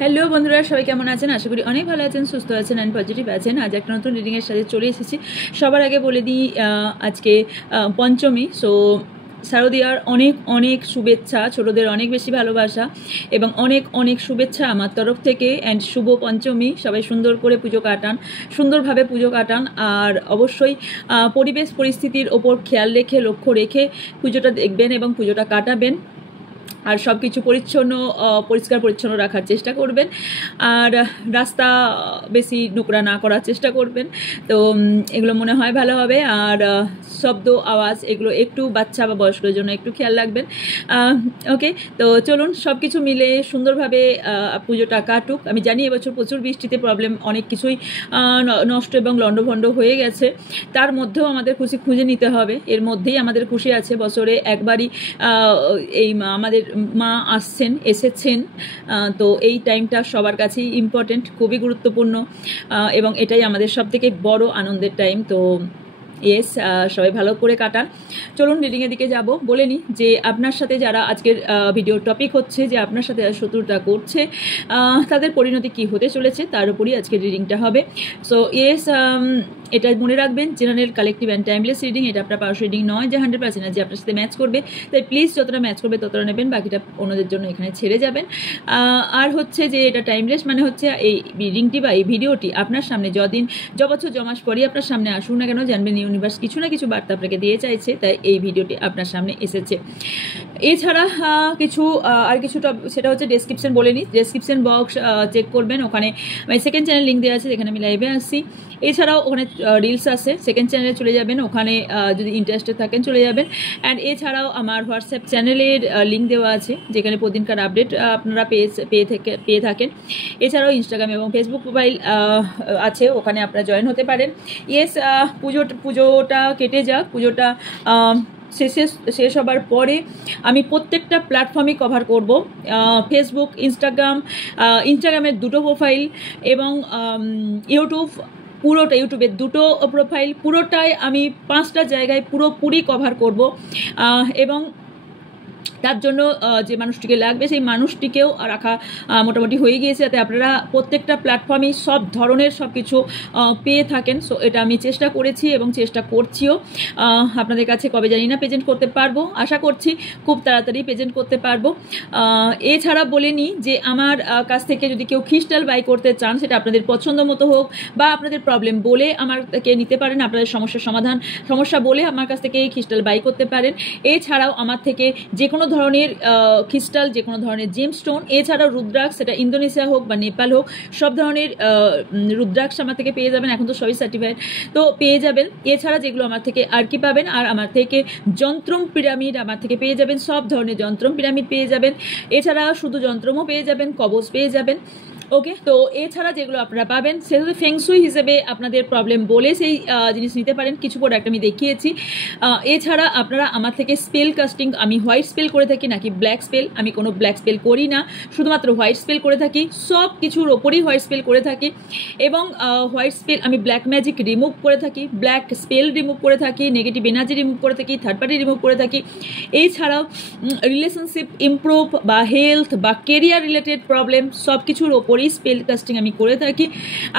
Hello বন্ধুরা, সবাই কেমন আছেন? আশা করি অনেক ভালো আছেন, সুস্থ আছেন অ্যান্ড পজিটিভ আছেন। আজ একটা নতুন রিডিংয়ের সাথে চলে এসেছি। সবার আগে বলে দিই, আজকে পঞ্চমী। সো শারদীয়ার অনেক অনেক শুভেচ্ছা, ছোটদের অনেক বেশি ভালোবাসা এবং অনেক অনেক শুভেচ্ছা আমার তরফ থেকে। অ্যান্ড শুভ পঞ্চমী। সবাই সুন্দর করে পুজো কাটান, সুন্দরভাবে পুজো কাটান। আর অবশ্যই পরিবেশ পরিস্থিতির ওপর খেয়াল রেখে, লক্ষ্য রেখে পুজোটা দেখবেন এবং পুজোটা কাটাবেন। আর সব কিছু পরিষ্কার পরিচ্ছন্ন রাখার চেষ্টা করবেন। আর রাস্তা বেশি নোংরা না করার চেষ্টা করবেন। তো এগুলো মনে হয় ভালো হবে। আর শব্দ, আওয়াজ এগুলো একটু বাচ্চা বা বয়স্কদের জন্য একটু খেয়াল রাখবেন। ওকে, তো চলুন সব কিছু মিলে সুন্দরভাবে পুজোটা কাটুক। আমি জানি এবছর প্রচুর বৃষ্টিতে প্রবলেম, অনেক কিছুই নষ্ট এবং লণ্ডভণ্ড হয়ে গেছে। তার মধ্যেও আমাদের খুশি খুঁজে নিতে হবে। এর মধ্যেই আমাদের খুশি আছে, বছরে একবারই এই আমাদের মা এসেছেন। তো এই টাইমটা সবার কাছেই ইম্পর্টেন্ট, খুবই গুরুত্বপূর্ণ এবং এটাই আমাদের সবথেকে বড় আনন্দের টাইম। তো ইয়েস, সবাই ভালো করে কাটান। চলুন রিডিংয়ের দিকে যাব। বলে নিই যে আপনার সাথে যারা আজকের ভিডিওর টপিক হচ্ছে যে আপনার সাথে শত্রুতা করছে, তাদের পরিণতি কি হতে চলেছে তার উপরই আজকের রিডিংটা হবে। সো ইয়েস, এটা মনে রাখবেন, general, collective and timeless reading. এটা আপনার পার্সোনাল রিডিং নয় যে 100% যে আপনার সাথে ম্যাচ করবে। তাই প্লিজ যতটা ম্যাচ করবে ততটা নেবেন, বাকিটা অন্যদের জন্য এখানে ছেড়ে যাবেন। আর হচ্ছে যে এটা টাইমলেস মানে হচ্ছে এই রিডিংটি বা এই ভিডিওটি আপনার সামনে বছর মাস পরই আপনার সামনে আসুন না কেন, জানবেন ইউনিভার্স কিছু না কিছু বার্তা আপনাকে দিয়ে চাইছে, তাই এই ভিডিওটি আপনার সামনে এসেছে। এছাড়া সেটা হচ্ছে ডেসক্রিপশন। বলে নিই, ডেসক্রিপশন বক্স চেক করবেন, ওখানে সেকেন্ড চ্যানেল লিঙ্ক দেওয়া আছে যেখানে আমি লাইভে আসছি। এছাড়াও ওখানে রিলস আছে, সেকেন্ড চ্যানেলে চলে যাবেন, ওখানে যদি ইন্টারেস্টেড থাকেন চলে যাবেন। অ্যান্ড এছাড়াও আমার হোয়াটসঅ্যাপ চ্যানেলের লিঙ্ক দেওয়া আছে যেখানে প্রতিদিনকার আপডেট আপনারা পেয়ে থাকেন। এছাড়াও ইনস্টাগ্রাম এবং ফেসবুক প্রোফাইল আছে, ওখানে আপনারা জয়েন হতে পারেন। ইয়েস, পুজোটা কেটে যাক। পুজোটা শেষ হবার পরে আমি প্রত্যেকটা প্ল্যাটফর্মই কভার করব। ফেসবুক, ইনস্টাগ্রামের দুটো প্রোফাইল এবং ইউটিউবের দুটো প্রোফাইল, পুরোটাই আমি 5টা জায়গায় পুরোপুরি কভার করব। এবং তার জন্য যে মানুষটিকে লাগবে সেই মানুষটিকেও রাখা মোটামুটি হয়ে গিয়েছে, যাতে আপনারা প্রত্যেকটা প্ল্যাটফর্মেই সব ধরনের সব কিছু পেয়ে থাকেন। সো এটা আমি চেষ্টা করেছি এবং চেষ্টা করছিও। আপনাদের কাছে কবে জানি না প্রেজেন্ট করতে পারবো, আশা করছি খুব তাড়াতাড়ি প্রেজেন্ট করতে পারবো। এছাড়া বলে নিই যে আমার কাছ থেকে যদি কেউ ক্রিস্টাল বাই করতে চান, সেটা আপনাদের পছন্দ মতো হোক বা আপনাদের প্রবলেম বলে আমার থেকে নিতে পারেন, আপনাদের সমস্যা বলে আমার কাছ থেকে ক্রিস্টাল বাই করতে পারেন। এছাড়াও আমার থেকে যে কোনো ধরনের ক্রিস্টাল, যে কোনো ধরনের জেমস্টোন, এছাড়াও রুদ্রাক্ষ, সেটা ইন্দোনেশিয়া হোক বা নেপাল হোক, সব ধরনের রুদ্রাক্ষ আমার থেকে পেয়ে যাবেন। এখন তো সবই সার্টিফাইড, তো পেয়ে যাবেন। এছাড়া যেগুলো আমার থেকে আর কি পাবেন, আর আমার থেকে যন্ত্রম পিরামিড আমার থেকে পেয়ে যাবেন, সব ধরনের যন্ত্রম পিরামিড পেয়ে যাবেন। এছাড়া শুধু যন্ত্রমও পেয়ে যাবেন, কবচ পেয়ে যাবেন। ওকে, তো এছাড়া যেগুলো আপনারা পাবেন সেগুলো ফেংশুই হিসেবে আপনাদের প্রবলেম বলে সেই জিনিস নিতে পারেন। কিছু প্রোডাক্ট আমি দেখিয়েছি। এছাড়া আপনারা আমার থেকে স্পেল কাস্টিং, আমি হোয়াইট স্পেল করে থাকি নাকি ব্ল্যাক স্পেল, আমি কোনো ব্ল্যাক স্পেল করি না, শুধুমাত্র হোয়াইট স্পেল করে থাকি। সব কিছুর ওপরই হোয়াইট স্পেল করে থাকি এবং হোয়াইট স্পেল আমি ব্ল্যাক ম্যাজিক রিমুভ করে থাকি, ব্ল্যাক স্পেল রিমুভ করে থাকি, নেগেটিভ এনার্জি রিমুভ করে থাকি, থার্ড পার্টি রিমুভ করে থাকি। এছাড়াও রিলেশনশিপ ইমপ্রুভ বা হেলথ বা কেরিয়ার রিলেটেড প্রবলেম সব কিছুর ওপর স্পেল কাস্টিং আমি করে থাকি।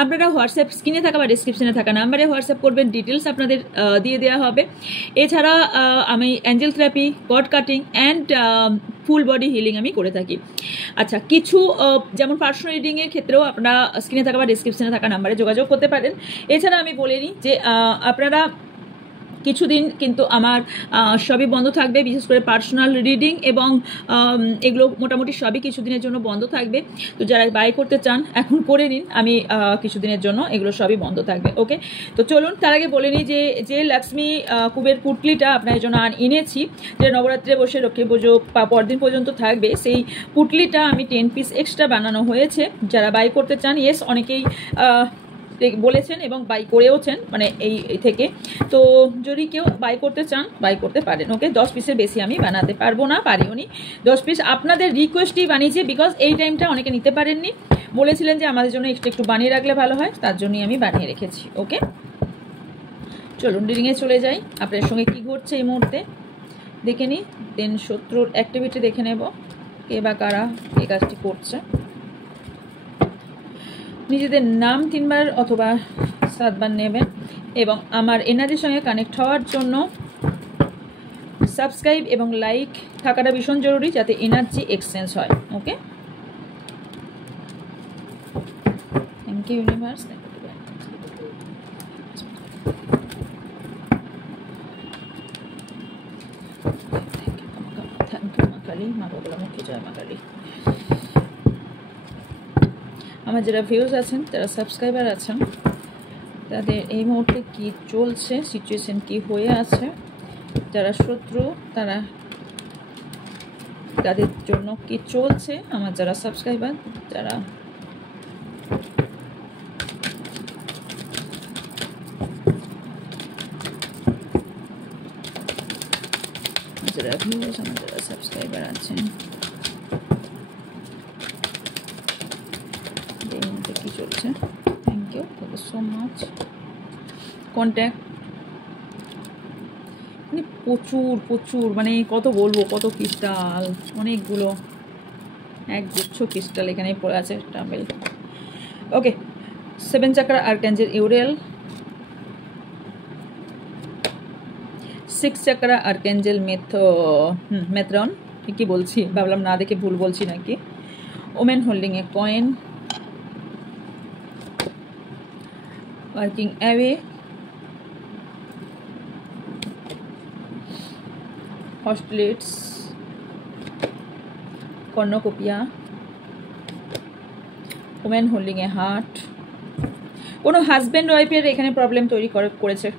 আপনারা হোয়াটসঅ্যাপ স্ক্রিনে থাকা বা ডিসক্রিপশনে থাকা নাম্বারে হোয়াটসঅ্যাপ করবেন, ডিটেলস আপনাদের দিয়ে দেওয়া হবে। এছাড়া আমি Angel therapy, god cutting and full body healing আমি করে থাকি। আচ্ছা, কিছু যেমন পার্সোনাল রিডিংয়ের ক্ষেত্রেও আপনারা স্ক্রিনে থাকা বা ডিসক্রিপশনে থাকা নাম্বারে যোগাযোগ করতে পারেন। এছাড়া আমি বলে নিই যে আপনারা কিছুদিন কিন্তু আমার সবই বন্ধ থাকবে, বিশেষ করে পার্সোনাল রিডিং এবং এগুলো মোটামুটি সবই কিছুদিনের জন্য বন্ধ থাকবে। তো যারা বাই করতে চান এখন করে নিন, আমি কিছুদিনের জন্য এগুলো সবই বন্ধ থাকবে। ওকে, তো চলুন তার আগে বলে নিই যে লক্ষ্মী কুবের পুটলিটা আপনার জন্য এনেছি, যে নবরাত্রে বসে লক্ষ্মী পুজো পরদিন পর্যন্ত থাকবে, সেই পুটলিটা আমি 10 পিস এক্সট্রা বানানো হয়েছে। যারা বাই করতে চান, ইয়েস, অনেকেই বলেছেন এবং বাই করেওছেন, মানে এই থেকে। তো যদি কেউ বাই করতে চান বাই করতে পারেন। ওকে, 10 পিসের বেশি আমি বানাতে পারবো না, পারিও নি। 10 পিস আপনাদের রিকোয়েস্টই বানিয়েছি, বিকজ এই টাইমটা অনেকে নিতে পারেননি, বলেছিলেন যে আমাদের জন্য একটু বানিয়ে রাখলে ভালো হয়, তার জন্যই আমি বানিয়ে রেখেছি। ওকে, চলুন রিডিংয়ে চলে যাই। আপনার সঙ্গে কি ঘটছে এই মুহূর্তে দেখে নিই, দেন শত্রুর অ্যাক্টিভিটি দেখে নেব, কে বা কারা এই কাজটি করছে। নিজেদের নাম 3 বার অথবা 7 বার নেবেন এবং আমার এনার্জির সঙ্গে কানেক্ট হওয়ার জন্য সাবস্ক্রাইব এবং লাইক থাকাটা ভীষণ জরুরি, যাতে এনার্জি এক্সচেঞ্জ হয়। ওকে, থ্যাংক ইউ ইউনিভার্স। আমার যারা ভিউজ আছেন, যারা সাবস্ক্রাইবার আছেন, তাদের এই মুহূর্তে কি চলছে, সিচুয়েশন কি হয়ে আছে, যারা শত্রু তারা তাদের জন্য কি চলছে, আমার যারা সাবস্ক্রাইবার, যারা ভিউয়ার্স, আমার যারা সাবস্ক্রাইবার আছেন, কি চলছে। Thank you so much. Contact মানে প্রচুর মানে কত বলবো, কত ক্রিস্টাল, অনেকগুলো, এক গুচ্ছ ক্রিস্টাল এখানে পড়ে আছে tumble. Okay, 7 chakra archangel Uriel, 6 chakra archangel Metatron, কি বলছি ভাবলাম না দেখে ভুল বলছি নাকি। Women holding a coin, working away, হস্টেলেটস, cornucopia, women holding a heart. কোনো হাজব্যান্ড ওয়াইফের এখানে প্রবলেম তৈরি করেছে,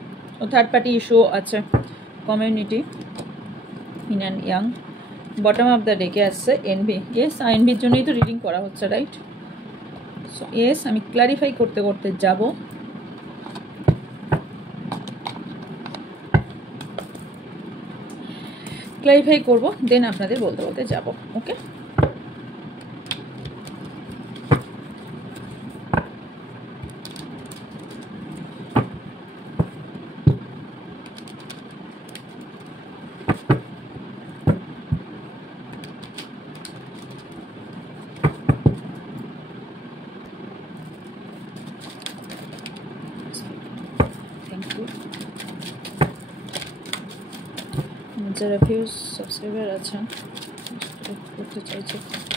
থার্ড পার্টি ইস্যু আছে, community, yin and yang. Bottom of the ডেকে আসছে এনভি। ইয়েস, এনভির জন্যই তো রিডিং করা হচ্ছে, রাইট? সো ইয়েস, আমি ক্লারিফাই করতে করতে যাব। ক্লারিফাই করব, দেন আপনাদের বলতে বলতে যাব। ওকে, যারা ভিউজ সাবস্ক্রাইবার আছেন করতে চাইছে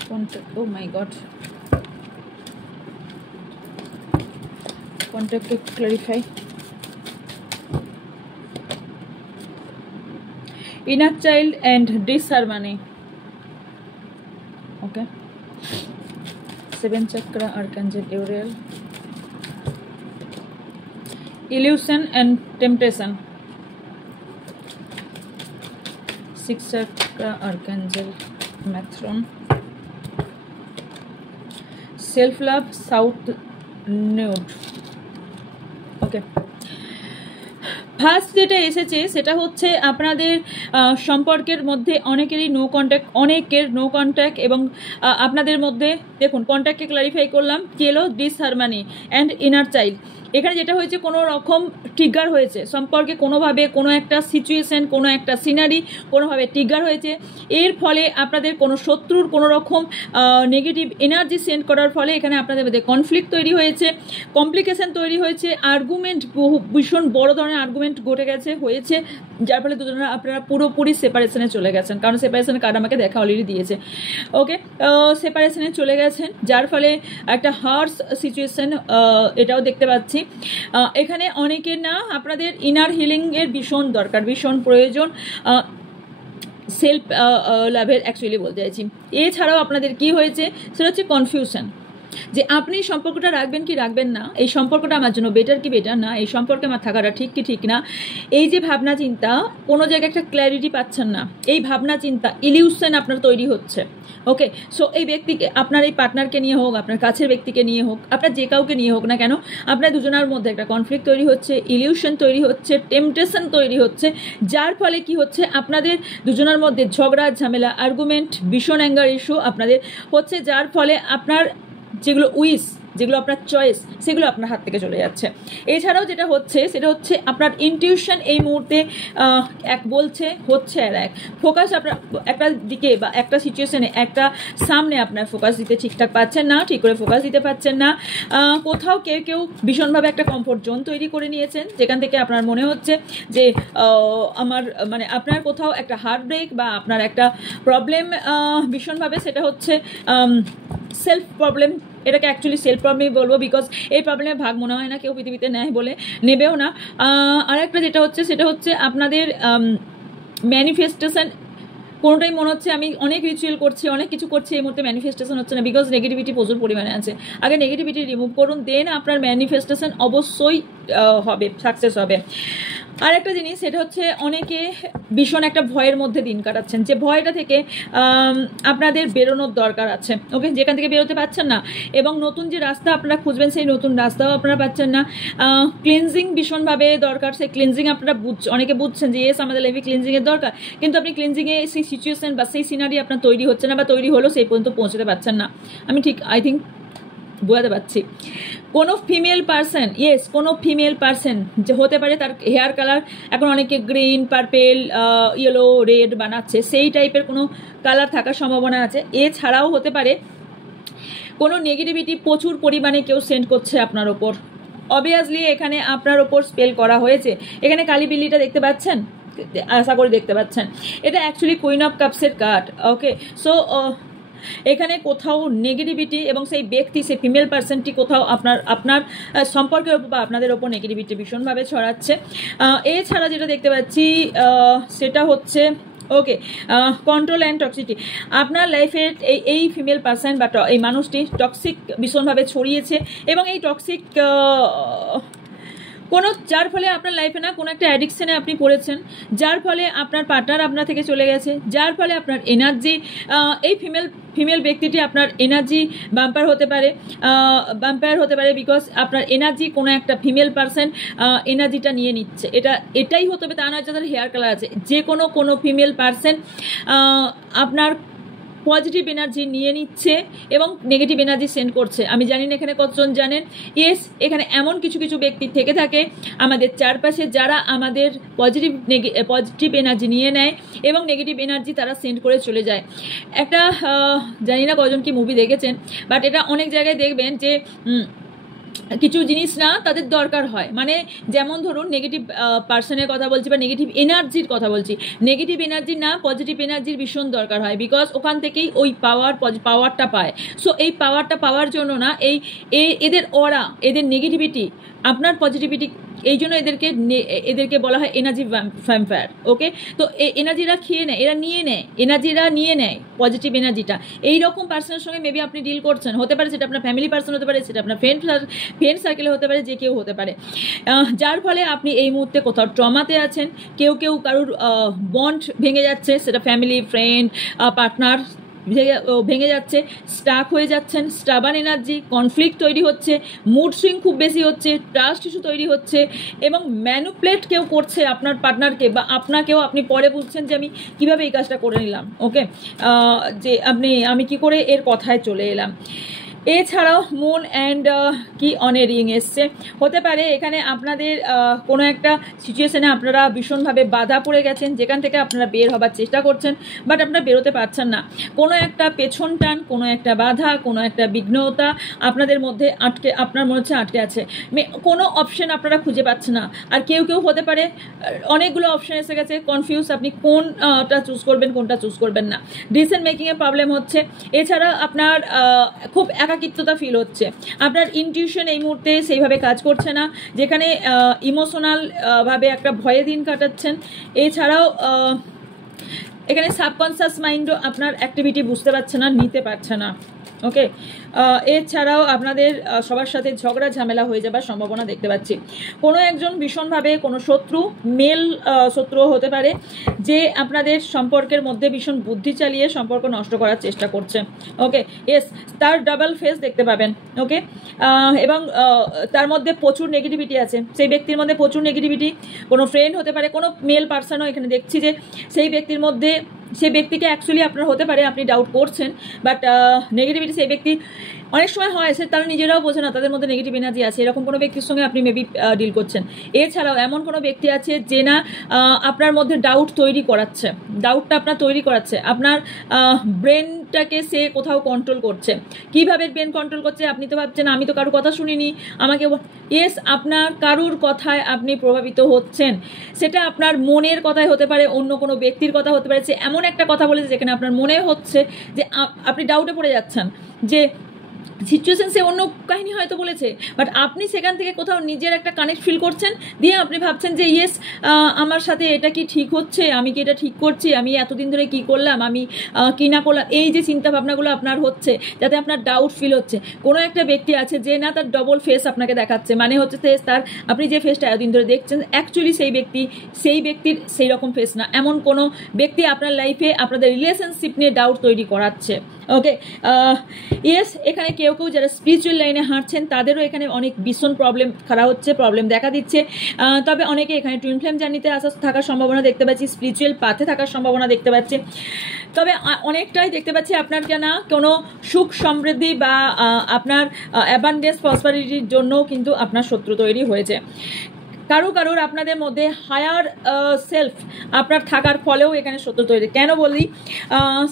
কন্ট্যাক্ট, ও মাই গড, কন্ট্যাক্টকে clarify. Inner child and disharmony. Okay, 7 chakra archangel Uriel, illusion and temptation, 6 chakra archangel Mathron, self love south node। Okay, first যেটা এসেছে সেটা হচ্ছে আপনাদের সম্পর্কের মধ্যে অনেকেরই নো কন্ট্যাক্ট এবং আপনাদের মধ্যে দেখুন কন্ট্যাক্টকে ক্লারিফাই করলাম, কি এলো ডিসহারমনি অ্যান্ড ইনার চাইল্ড। এখানে যেটা হয়েছে কোনো রকম ট্রিগার হয়েছে সম্পর্কে, কোনোভাবে কোনো একটা সিচুয়েশন, কোনো একটা সিনারি কোনোভাবে ট্রিগার হয়েছে। এর ফলে আপনাদের কোনো শত্রুর কোনো রকম নেগেটিভ এনার্জি সেন্ড করার ফলে এখানে আপনাদের মধ্যে কনফ্লিক্ট তৈরি হয়েছে, কমপ্লিকেশন তৈরি হয়েছে, আর্গুমেন্ট, ভীষণ বড় ধরনের আর্গুমেন্ট হয়েছে, যার ফলে দুজনে আপনারা পুরোপুরি সেপারেশনে চলে গেছেন। কারণ সেপারেশনের কার্ড আমাকে দেখা অলরেডি দিয়েছে। ওকে, সেপারেশনে চলে গেছেন, যার ফলে একটা হার্স সিচুয়েশন এটাও দেখতে পাচ্ছি। এখানে অনেকের না আপনাদের ইনার হিলিং এর ভীষণ দরকার, ভীষণ প্রয়োজন, সেলফ লাভের অ্যাকচুয়ালি বলতে চাইছি। এছাড়াও আপনাদের কি হয়েছে সেটা হচ্ছে কনফিউশন, যে আপনি সম্পর্কটা রাখবেন কি রাখবেন না, এই সম্পর্কটা আমার জন্য বেটার কি বেটার না, এই সম্পর্কে আমার থাকাটা ঠিক কি ঠিক না, এই যে ভাবনা চিন্তা, কোনো জায়গায় একটা ক্ল্যারিটি পাচ্ছেন না, এই ভাবনা চিন্তা ইলিউশন আপনার তৈরি হচ্ছে। ওকে, সো এই ব্যক্তিকে, আপনার এই পার্টনারকে নিয়ে হোক, আপনার কাছের ব্যক্তিকে নিয়ে হোক, আপনার যে কাউকে নিয়ে হোক না কেন, আপনার দুজনের মধ্যে একটা কনফ্লিক্ট তৈরি হচ্ছে, ইলিউশন তৈরি হচ্ছে, টেম্পটেশন তৈরি হচ্ছে, যার ফলে কি হচ্ছে আপনাদের দুজনের মধ্যে ঝগড়া ঝামেলা, আর্গুমেন্ট, ভীষণ অ্যাঙ্গার ইস্যু আপনাদের হচ্ছে, যার ফলে আপনার যেগুলো উইশ যেগুলো আপনার চয়েস, সেগুলো আপনার হাত থেকে চলে যাচ্ছে। এছাড়াও যেটা হচ্ছে সেটা হচ্ছে আপনার ইনটিউশন এই মুহূর্তে এক বলছে, হচ্ছে আর এক। ফোকাস আপনার একটা দিকে বা একটা সিচুয়েশনে, একটা সামনে আপনার ফোকাস দিতে ঠিকঠাক পাচ্ছেন না, ঠিক করে ফোকাস দিতে পারছেন না। কোথাও কেউ কেউ ভীষণভাবে একটা কমফোর্ট জোন তৈরি করে নিয়েছেন, যেখান থেকে আপনার মনে হচ্ছে যে আমার মানে আপনার কোথাও একটা হার্ট ব্রেক বা আপনার একটা প্রবলেম ভীষণভাবে, সেটা হচ্ছে সেলফ প্রবলেম। এটাকে অ্যাকচুয়ালি সেলফ প্রবলেমই বলবো, বিকজ এই প্রবলেমের ভাগ মনে হয় না কেউ পৃথিবীতে নেয় বলে, নেবেও না। আর একটা যেটা হচ্ছে সেটা হচ্ছে আপনাদের ম্যানিফেস্টেশন, কোনোটাই মনে হচ্ছে আমি অনেক রিচুয়াল করছি, অনেক কিছু করছি, এই মুহূর্তে ম্যানিফেস্টেশন হচ্ছে না, বিকজ নেগেটিভিটি প্রচুর পরিমাণে আছে। আগে নেগেটিভিটি রিমুভ করুন, দেন আপনার ম্যানিফেস্টেশন অবশ্যই হবে, সাকসেস হবে। আর একটা জিনিস, সেটা হচ্ছে অনেকে ভীষণ একটা ভয়ের মধ্যে দিন কাটাচ্ছেন, যে ভয়টা থেকে আপনাদের বেরোনোর দরকার আছে। ওকে, যেখান থেকে বেরোতে পারছেন না, এবং নতুন যে রাস্তা আপনারা খুঁজবেন সেই নতুন রাস্তাও আপনারা পাচ্ছেন না। ক্লিনজিং ভীষণভাবে দরকার, সেই ক্লিনজিং আপনারা অনেকে বুঝছেন যে ইয়েস আমাদের লাইফে ক্লিনজিংয়ের দরকার, কিন্তু আপনি ক্লিনজিংয়ে সেই সিচুয়েশন বা সেই সিনারি আপনার তৈরি হচ্ছে না, বা তৈরি হলেও সেই পর্যন্ত পৌঁছতে পারছেন না। আমি ঠিক আই থিঙ্ক বোঝাতে পারছি। কোনো ফিমেল পার্সন, ইয়েস কোনো ফিমেল পার্সন যে হতে পারে, তার হেয়ার কালার এখন অনেকে গ্রিন, পার্পেল, ইয়েলো, রেড বানাচ্ছে, সেই টাইপের কোনো কালার থাকার সম্ভাবনা আছে। এছাড়াও হতে পারে কোনো নেগেটিভিটি প্রচুর পরিমাণে কেউ সেন্ড করছে আপনার ওপর। অবভিয়াসলি এখানে আপনার ওপর স্পেল করা হয়েছে। এখানে কালী বিল্লিটা দেখতে পাচ্ছেন, আশা করি দেখতে পাচ্ছেন। এটা অ্যাকচুয়ালি কুইন অফ কাপসের কার্ড। ওকে, সো এখানে কোথাও নেগেটিভিটি এবং সেই ব্যক্তি, সেই ফিমেল পার্সনটি কোথাও আপনার সম্পর্কের ওপর বা আপনাদের ওপর নেগেটিভিটি ভীষণভাবে ছড়াচ্ছে। এছাড়া যেটা দেখতে পাচ্ছি সেটা হচ্ছে ওকে কন্ট্রোল অ্যান্ড টক্সিটি। আপনার লাইফের এই ফিমেল পার্সন বা এই মানুষটি টক্সিক ভীষণভাবে ছড়িয়েছে, এবং এই টক্সিক কোনো, যার ফলে আপনার লাইফে না কোনো একটা অ্যাডিকশনে আপনি পড়েছেন, যার ফলে আপনার পার্টনার আপনার থেকে চলে গেছে, যার ফলে আপনার এনার্জি, এই ফিমেল ব্যক্তিটি আপনার এনার্জি বাম্পার হতে পারে, বিকজ আপনার এনার্জি কোনো একটা ফিমেল পার্সন এনার্জিটা নিয়ে নিচ্ছে। এটাই হতে হবে, তা নয় যাদের হেয়ার কালার আছে, যে কোনো ফিমেল পার্সন আপনার পজিটিভ এনার্জি নিয়ে নিচ্ছে এবং নেগেটিভ এনার্জি সেন্ড করছে। আমি জানি না এখানে কতজন জানেন, ইয়েস এখানে এমন কিছু কিছু ব্যক্তি থেকে থাকে আমাদের চারপাশে, যারা আমাদের পজিটিভ এনার্জি নিয়ে নেয় এবং নেগেটিভ এনার্জি তারা সেন্ড করে চলে যায়। একটা জানি না কজন কি মুভি দেখেছেন, বাট এটা অনেক জায়গায় দেখবেন যে কিছু জিনিস না তাদের দরকার হয়, মানে যেমন ধরুন নেগেটিভ পার্সনের কথা বলছি বা নেগেটিভ এনার্জির কথা বলছি, নেগেটিভ এনার্জি না পজিটিভ এনার্জির ভীষণ দরকার হয়, বিকজ ওখান থেকেই ওই পাওয়ারটা পায়। সো এই পাওয়ারটা পাওয়ার জন্য না এদের অরা, এদের নেগেটিভিটি, আপনার পজিটিভিটি, এই জন্য এদেরকে বলা হয় এনার্জি ভ্যাম্পায়ার। ওকে, তো এনার্জিরা খেয়ে নেয়, এনার্জিরা নিয়ে নেয় পজিটিভ এনার্জিটা। এইরকম পার্সনের সঙ্গে মেবি আপনি ডিল করছেন, হতে পারে সেটা আপনার ফ্যামিলি পার্সন হতে পারে, সেটা আপনার ফ্রেন্ড সার্কেলে হতে পারে, যে কেউ হতে পারে, যার ফলে আপনি এই মুহূর্তে কোথাও ট্রমাতে আছেন। কেউ কারুর বন্ড ভেঙে যাচ্ছে, সেটা ফ্যামিলি, ফ্রেন্ড, পার্টনার ভেঙে যাচ্ছে, স্টাক হয়ে যাচ্ছেন, স্টাবান এনার্জি, কনফ্লিক্ট তৈরি হচ্ছে, মুড সুইং খুব বেশি হচ্ছে, ট্রাস্ট ইস্যু তৈরি হচ্ছে, এবং ম্যানুপুলেট কেউ করছে আপনার পার্টনারকে বা আপনাকেও। আপনি পরে বুঝছেন যে আমি কিভাবে এই কাজটা করে নিলাম। ওকে, যে আমি কি করে এর কথায় চলে এলাম। এছাড়াও মুন অ্যান্ড কি অনে রিং এসছে, হতে পারে এখানে আপনাদের কোনো একটা সিচুয়েশনে আপনারা ভীষণভাবে বাধা পড়ে গেছেন, যেখান থেকে আপনারা বের হবার চেষ্টা করছেন, বাট আপনারা বেরোতে পারছেন না। কোনো একটা পেছন টান, কোনো একটা বাধা, কোনো একটা বিঘ্নতা আপনাদের মধ্যে আপনার মনে হচ্ছে আটকে আছে, কোনো অপশন আপনারা খুঁজে পাচ্ছেন না। আর কেউ হতে পারে অনেকগুলো অপশন এসে গেছে, কনফিউজ আপনি কোনটা চুজ করবেন, কোনটা চুজ করবেন না, ডিসিশন মেকিংয়ে প্রবলেম হচ্ছে। এছাড়া আপনার খুব একাকিত্বতা ফিল হচ্ছে, আপনার ইনটিউশন এই মুহূর্তে সেইভাবে কাজ করছে না, যেখানে ইমোশনাল ভাবে একটা ভয়ে দিন কাটাচ্ছেন। এছাড়াও এখানে সাবকনসিয়াস মাইন্ডও আপনার অ্যাক্টিভিটি বুঝতে পারছে না, নিতে পারছে না। ওকে, এছাড়াও আপনাদের সবার সাথে ঝগড়া ঝামেলা হয়ে যাবার সম্ভাবনা দেখতে পাচ্ছি। কোনো একজন ভীষণভাবে কোনো শত্রু, মেল শত্রুও হতে পারে, যে আপনাদের সম্পর্কের মধ্যে ভীষণ বুদ্ধি চালিয়ে সম্পর্ক নষ্ট করার চেষ্টা করছে। ওকে, এস তার ডাবল ফেস দেখতে পাবেন। ওকে, এবং তার মধ্যে প্রচুর নেগেটিভিটি আছে, সেই ব্যক্তির মধ্যে প্রচুর নেগেটিভিটি। কোনো ফ্রেন্ড হতে পারে, কোনো মেল পার্সনও এখানে দেখছি যে সেই ব্যক্তির মধ্যে, সেই ব্যক্তিকে অ্যাকচুয়ালি আপনার হতে পারে আপনি ডাউট করছেন, বাট নেগেটিভিটি সেই ব্যক্তি অনেক সময় হয় সে তারা নিজেরাও বোঝে না তাদের মধ্যে নেগেটিভ এনার্জি আছে, এরকম কোনো ব্যক্তির সঙ্গে আপনি মেবি ডিল করছেন। এছাড়াও এমন কোনো ব্যক্তি আছে যে না আপনার মধ্যে ডাউট তৈরি করাচ্ছে, ডাউটটা আপনার তৈরি করাচ্ছে, আপনার ব্রেনটাকে সে কোথাও কন্ট্রোল করছে। কিভাবে ব্রেন কন্ট্রোল করছে? আপনি তো ভাবছেন আমি তো কারোর কথা শুনিনি, আমাকে ইয়েস, আপনার কারুর কথায় আপনি প্রভাবিত হচ্ছেন। সেটা আপনার মনের কথাই হতে পারে, অন্য কোনো ব্যক্তির কথা হতে পারে, সে এমন একটা কথা বলেছে যেখানে আপনার মনে হচ্ছে যে আপনি ডাউটে পড়ে যাচ্ছেন যে সিচুয়েশন সে অন্য কাহিনী হয়তো বলেছে, বাট আপনি সেখান থেকে কোথাও নিজের একটা কানেক্ট ফিল করছেন, দিয়ে আপনি ভাবছেন যে ইয়েস আমার সাথে এটা কি ঠিক হচ্ছে, আমি কি এটা ঠিক করছি, আমি এতদিন ধরে কি করলাম, আমি কি না করলাম, এই যে চিন্তা ভাবনাগুলো আপনার হচ্ছে যাতে আপনার ডাউট ফিল হচ্ছে। কোনো একটা ব্যক্তি আছে যে না তার ডবল ফেস আপনাকে দেখাচ্ছে, মানে হচ্ছে তার আপনি যে ফেসটা এতদিন ধরে দেখছেন অ্যাকচুয়ালি সেই ব্যক্তির সেই রকম ফেস না। এমন কোনো ব্যক্তি আপনার লাইফে আপনাদের রিলেশনশিপ নিয়ে ডাউট তৈরি করাচ্ছে। ওকে, ইয়েস, এখানে কেউ কেউ যারা স্পিরিচুয়াল লাইনে হাঁটছেন তাদেরও এখানে অনেক ভীষণ প্রবলেম খারাপ হচ্ছে, প্রবলেম দেখা দিচ্ছে। তবে অনেকে এখানে টুইন ফ্লেম জার্নিতে থাকার সম্ভাবনা দেখতে পাচ্ছি, স্পিরিচুয়াল পাথে থাকার সম্ভাবনা দেখতে পাচ্ছি। তবে অনেকটাই দেখতে পাচ্ছি আপনার কেনা কোনো সুখ সমৃদ্ধি বা আপনার অ্যাবান্ডেন্স প্রসপারিটির জন্য কিন্তু আপনার শত্রু তৈরি হয়েছে। কারোর আপনাদের মধ্যে হায়ার সেলফ আপনার থাকার ফলেও এখানে শত্রু তৈরি। কেন বলি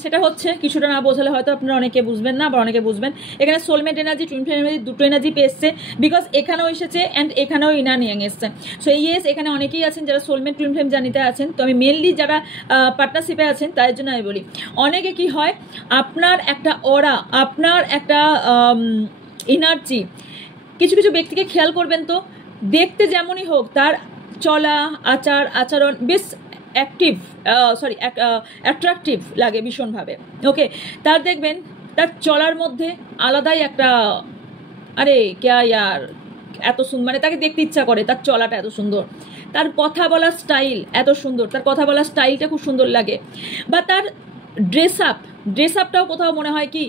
সেটা হচ্ছে কিছুটা না বোঝালে হয়তো আপনারা অনেকে বুঝবেন না বা অনেকে বুঝবেন। এখানে soulmate energy, twin flame energy, দুটো এনার্জি পেয়েছে, বিকজ এখানেও এসেছে অ্যান্ড এখানেও ইনার নিয়ে এসছে। সো ইয়েস, এখানে অনেকেই আছেন যারা সোলমেট টুইন ফ্লেম জানিতে আছেন। তো আমি মেনলি যারা পার্টনারশিপে আছেন তাই জন্য আমি বলি, অনেকে কি হয় আপনার একটা অরা, আপনার একটা এনার্জি, কিছু কিছু ব্যক্তিকে খেয়াল করবেন তো, দেখতে যেমনই হোক তার চলা আচরণ বেশ অ্যাট্রাকটিভ লাগে ভীষণভাবে। ওকে, তার দেখবেন তার চলার মধ্যে আলাদাই একটা আরে ক্যা ইয়ার এত সুন্দর, মানে তাকে দেখতে ইচ্ছা করে, তার চলাটা এত সুন্দর, তার কথা বলার স্টাইল এত সুন্দর, তার কথা বলার স্টাইলটা খুব সুন্দর লাগে, বা তার ড্রেস আপটাও কোথাও মনে হয় কি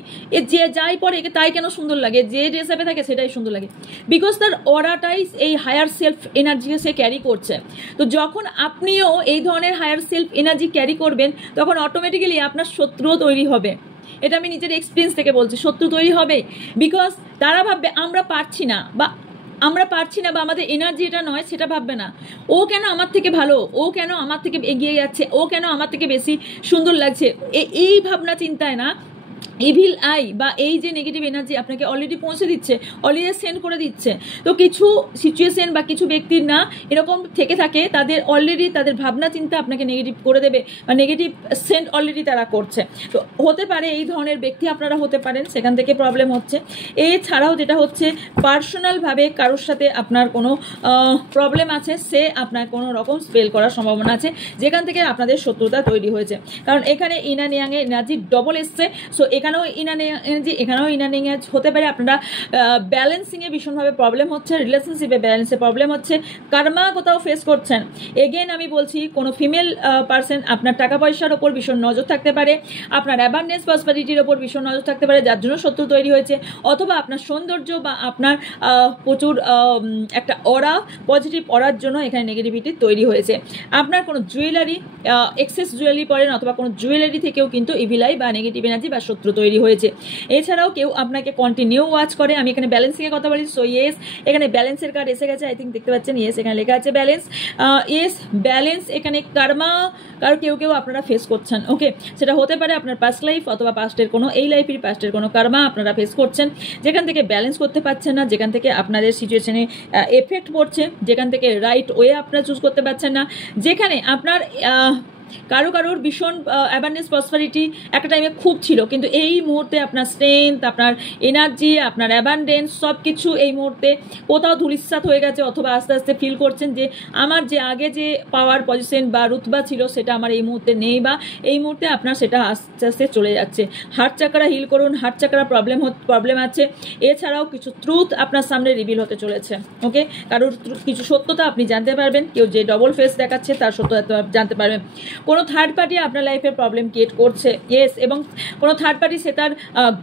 যে যাই পরে একে তাই কেন সুন্দর লাগে, যে ড্রেস আপে থাকে সেটাই সুন্দর লাগে, বিকজ তার অরাটাই এই হায়ার সেলফ এনার্জিকে সে ক্যারি করছে। তো যখন আপনিও এই ধরনের হায়ার সেলফ এনার্জি ক্যারি করবেন তখন অটোমেটিক্যালি আপনার শত্রুও তৈরি হবে। এটা আমি নিজের এক্সপিরিয়েন্স থেকে বলছি, শত্রু তৈরি হবে, বিকজ তারা ভাববে আমরা পারছি না বা আমাদের এনার্জি এটা নয়, সেটা ভাববে না। ও কেন আমার থেকে ভালো, ও কেন আমার থেকে এগিয়ে যাচ্ছে, ও কেন আমার থেকে বেশি সুন্দর লাগছে, এই ভাবনা চিন্তায় না ইভিল আই বা এই যে নেগেটিভ এনার্জি আপনাকে অলরেডি পৌঁছে দিচ্ছে, অলরেডি সেন্ড করে দিচ্ছে। তো কিছু সিচুয়েশন বা কিছু ব্যক্তির না এরকম থেকে থাকে, তাদের অলরেডি তাদের ভাবনা চিন্তা আপনাকে নেগেটিভ করে দেবে বা নেগেটিভ সেন্ড অলরেডি তারা করছে। তো হতে পারে এই ধরনের ব্যক্তি আপনারা হতে পারেন, সেখান থেকে প্রবলেম হচ্ছে। এছাড়াও যেটা হচ্ছে পার্সোনালভাবে কারোর সাথে আপনার কোনো প্রবলেম আছে, সে আপনার কোনো রকম স্পেল করার সম্ভাবনা আছে, যেখান থেকে আপনাদের শত্রুতা তৈরি হয়েছে। কারণ এখানে ইনার ইয়াং এর এনার্জি ডবল এসছে। সো এখানেও ইনার এনার্জি, এখানেও ইনার এনার্জি হতে পারে। আপনারা ব্যালেন্সিংয়ে ভীষণভাবে প্রবলেম হচ্ছে, রিলেশনশিপে ব্যালেন্সে প্রবলেম হচ্ছে, কার্মা কোথাও ফেস করছেন। এগেন আমি বলছি কোনো ফিমেল পার্সন আপনার টাকা পয়সার ওপর ভীষণ নজর থাকতে পারে, আপনার অ্যাবান্ডেন্স প্রসপারিটির ওপর ভীষণ নজর থাকতে পারে, যার জন্য শত্রু তৈরি হয়েছে, অথবা আপনার সৌন্দর্য বা আপনার প্রচুর একটা অরা, পজিটিভ অরার জন্য এখানে নেগেটিভিটি তৈরি হয়েছে। আপনার কোনো জুয়েলারি, এক্সেস জুয়েলারি পরেন অথবা কোনো জুয়েলারি থেকেও কিন্তু ইভিলাই বা নেগেটিভ এনার্জি বা শত্রু তৈরি হয়েছে। এছাড়াও কেউ আপনাকে কন্টিনিউ ওয়াচ করে। আমি এখানে ব্যালেন্সিংয়ের কথা বলি। সো ইয়েস, এখানে ব্যালেন্সের কার্ড এসে গেছে, আই থিঙ্ক দেখতে পাচ্ছেন। ইয়েস, এখানে লেখা আছে ব্যালেন্স। ইয়েস, ব্যালেন্স এখানে কার্মা কেউ আপনারা ফেস করছেন। ওকে, সেটা হতে পারে আপনার পাস্ট লাইফ অথবা পাস্টের কোনো, এই লাইফের পাস্টের কোনো কার্মা আপনারা ফেস করছেন, যেখান থেকে ব্যালেন্স করতে পারছেন না, যেখান থেকে আপনাদের সিচুয়েশনে এফেক্ট পড়ছে, যেখান থেকে রাইট ওয়ে আপনারা চুজ করতে পারছেন না, যেখানে আপনার কারোর ভীষণ অ্যাবান্ডেন্স প্রসপারিটি একটা টাইমে খুব ছিল, কিন্তু এই মুহূর্তে আপনার স্ট্রেংথ, আপনার এনার্জি, আপনার অ্যাবান্ডেন্স সব কিছু এই মুহূর্তে কোথাও ধূলিসাৎ হয়ে গেছে, অথবা আস্তে আস্তে ফিল করছেন যে আমার যে আগে যে পাওয়ার পজিশন বা রুতবা ছিল সেটা আমার এই মুহূর্তে নেই, বা এই মুহূর্তে আপনার সেটা আস্তে আস্তে চলে যাচ্ছে। হার্ট চাকরা হিল করুন, হার্ট চাকরা প্রবলেম আছে। এছাড়াও কিছু ট্রুথ আপনার সামনে রিভিল হতে চলেছে। ওকে, কারোর কিছু সত্যতা আপনি জানতে পারবেন, কেউ যে ডবল ফেস দেখাচ্ছে তার সত্যতা জানতে পারবেন। কোনো থার্ড পার্টি আপনার লাইফে প্রবলেম ক্রিয়েট করছে, ইয়েস, এবং কোনো থার্ড পার্টি সে তার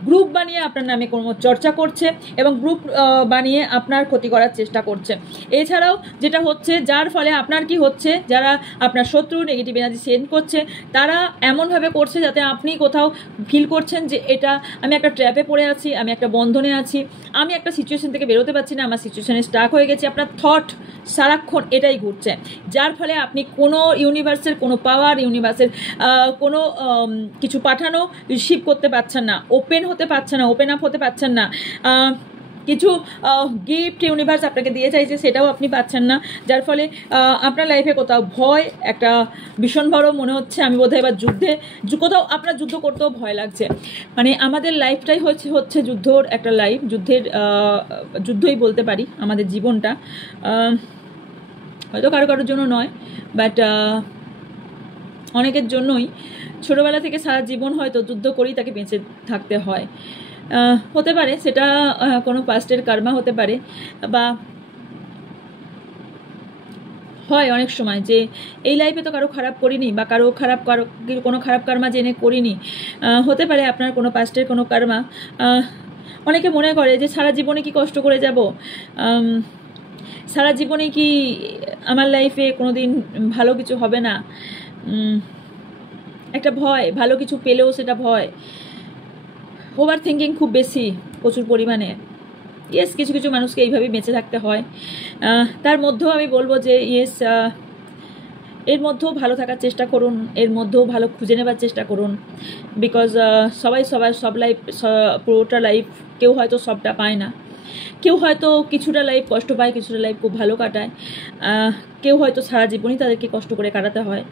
গ্রুপ বানিয়ে আপনার নামে কোনো চর্চা করছে এবং গ্রুপ বানিয়ে আপনার ক্ষতি করার চেষ্টা করছে। এছাড়াও যেটা হচ্ছে, যার ফলে আপনার কি হচ্ছে, যারা আপনার শত্রু নেগেটিভ এনার্জি সেন্ড করছে তারা এমনভাবে করছে যাতে আপনি কোথাও ফিল করছেন যে এটা আমি একটা ট্র্যাপে পড়ে আছি, আমি একটা বন্ধনে আছি, আমি একটা সিচুয়েশন থেকে বেরোতে পারছি না, আমার সিচুয়েশনে স্টাক হয়ে গেছে। আপনার থট সারাক্ষণ এটাই ঘুরছে, যার ফলে আপনি কোনো ইউনিভার্সের কোনো পাওয়ার, ইউনিভার্সের কোনো কিছু পাঠানো রিসিভ করতে পারছেন না, ওপেন হতে পারছেন না, ওপেন আপ হতে পারছেন না। কিছু গিফট ইউনিভার্স আপনাকে দিয়ে চাইছে, সেটাও আপনি পাচ্ছেন না, যার ফলে আপনার লাইফে কোথাও ভয়, একটা ভীষণ বড় মনে হচ্ছে আমি বোধহয় এবার কোথাও আপনার যুদ্ধ করতেও ভয় লাগছে। মানে আমাদের লাইফটাই হচ্ছে যুদ্ধর একটা লাইফ, যুদ্ধই বলতে পারি আমাদের জীবনটা। হয়তো কারোর জন্য নয়, বাট অনেকের জন্যই ছোটোবেলা থেকে সারা জীবন হয়তো যুদ্ধ করেই তাকে বেঁচে থাকতে হয়। হতে পারে সেটা কোনো পাস্টের কর্মা হতে পারে, বা হয় অনেক সময় যে এই লাইফে তো কারো খারাপ করিনি, বা কোনো খারাপ কর্মা জেনে করিনি, হতে পারে আপনার কোনো পাস্টের কোনো কর্মা। অনেকে মনে করে যে সারা জীবনে কি কষ্ট করে যাব, সারা জীবনে কি আমার লাইফে কোনো দিন ভালো কিছু হবে না, একটা ভয়, ভালো কিছু পেলেও সেটা ভয়, ওভার থিঙ্কিং খুব বেশি, প্রচুর পরিমাণে। ইয়েস, কিছু কিছু মানুষকে এইভাবেই বেঁচে থাকতে হয়। তার মধ্যেও আমি বলবো যে ইয়েস, এর মধ্যেও ভালো থাকার চেষ্টা করুন, এর মধ্যেও ভালো খুঁজে নেবার চেষ্টা করুন, বিকজ সব লাইফ, পুরোটা লাইফ কেউ হয়তো সবটা পায় না, কেউ হয়তো কিছুটা লাইফ কষ্ট পায়, কিছুটা লাইফ খুব ভালো কাটায়, কেউ হয়তো সারা জীবনই তাদেরকে কষ্ট করে কাটাতে হয়,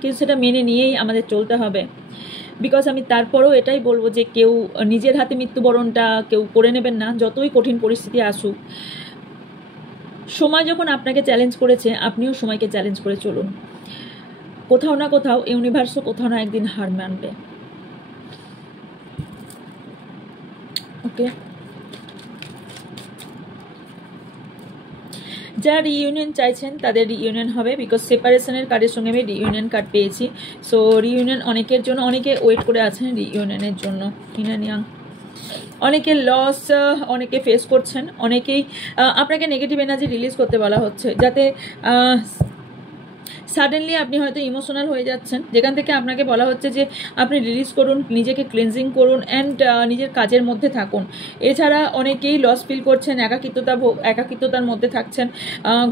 কিন্তু সেটা মেনে নিয়েই আমাদের চলতে হবে। বিকজ আমি তারপরেও এটাই বলবো যে কেউ নিজের হাতে মৃত্যুবরণটা কেউ করে নেবেন না, যতই কঠিন পরিস্থিতি আসুক। সময় যখন আপনাকে চ্যালেঞ্জ করেছে, আপনিও সময়কে চ্যালেঞ্জ করে চলুন। কোথাও না কোথাও ইউনিভার্সও কোথাও না একদিন হার মানবে। ওকে, যারা রিইউনিয়ন চাইছেন তাদের রিইউনিয়ন হবে, বিকজ সেপারেশনের কার্ডের সঙ্গে আমি রিইউনিয়ন কার্ড পেয়েছি। সো রিইউনিয়ন অনেকের জন্য, অনেকে ওয়েট করে আছেন রিইউনিয়নের জন্য। অনেকে লস, অনেকে ফেস করছেন, অনেকেই আপনাকে নেগেটিভ এনার্জি রিলিজ করতে বলা হচ্ছে, যাতে সাডেনলি আপনি হয়তো ইমোশনাল হয়ে যাচ্ছেন, যেখান থেকে আপনাকে বলা হচ্ছে যে আপনি রিলিজ করুন, নিজেকে ক্লিনজিং করুন অ্যান্ড নিজের কাজের মধ্যে থাকুন। এছাড়া অনেকেই লস ফিল করছেন, একাকিত্বতার মধ্যে থাকছেন,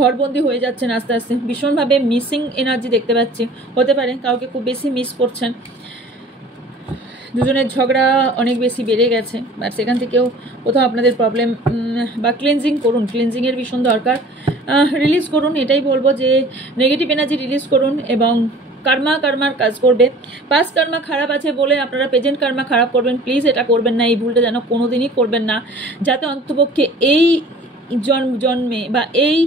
ঘরবন্দি হয়ে যাচ্ছেন আস্তে আস্তে, ভীষণভাবে মিসিং এনার্জি দেখতে পাচ্ছি। হতে পারে কাউকে খুব বেশি মিস করছেন, দুজনের ঝগড়া অনেক বেশি বেড়ে গেছে, বাট সেখান থেকেও কোথাও আপনাদের প্রবলেম, বা ক্লিনজিং করুন, ক্লিনজিংয়ের ভীষণ দরকার। রিলিজ করুন, এটাই বলবো যে নেগেটিভ এনার্জি রিলিজ করুন, এবং কার্মার কাজ করবে। পাস্ট কার্মা খারাপ আছে বলে আপনারা প্রেজেন্ট কার্মা খারাপ করবেন, প্লিজ এটা করবেন না, এই ভুলটা যেন কোনোদিনই করবেন না, যাতে অন্তপক্ষে এই জন্মে বা এই